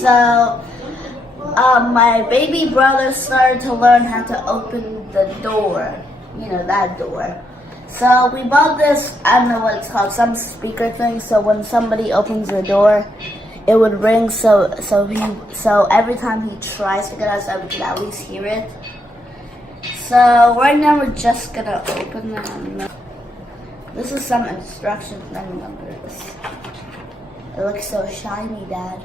So, my baby brother started to learn how to open the door. You know, that door. So we bought this, I don't know what it's called, some speaker thing, so when somebody opens the door, it would ring, so every time he tries to get outside, we can at least hear it. So right now we're just gonna open them. This is some instructions, I remember this. It looks so shiny, Dad.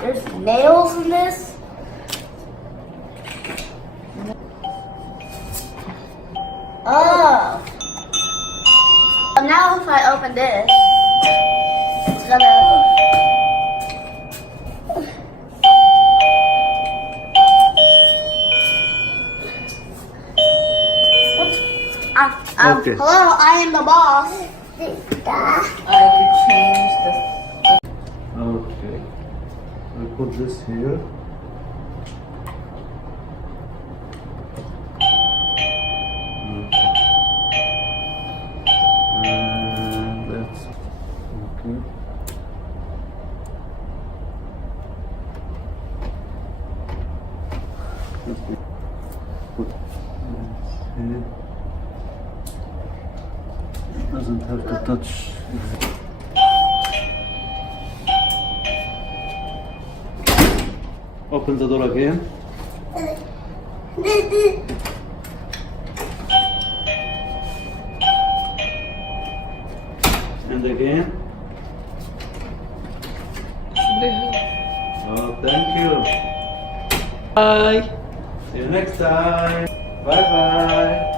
There's nails in this. Oh. So now if I open this, it's gonna... Okay. Hello, I am the boss. I could change the. Okay. I put this here. And that's okay. Okay. Put this here. Doesn't have to touch. Open the door again. And again. Oh, thank you. Bye. See you next time. Bye bye.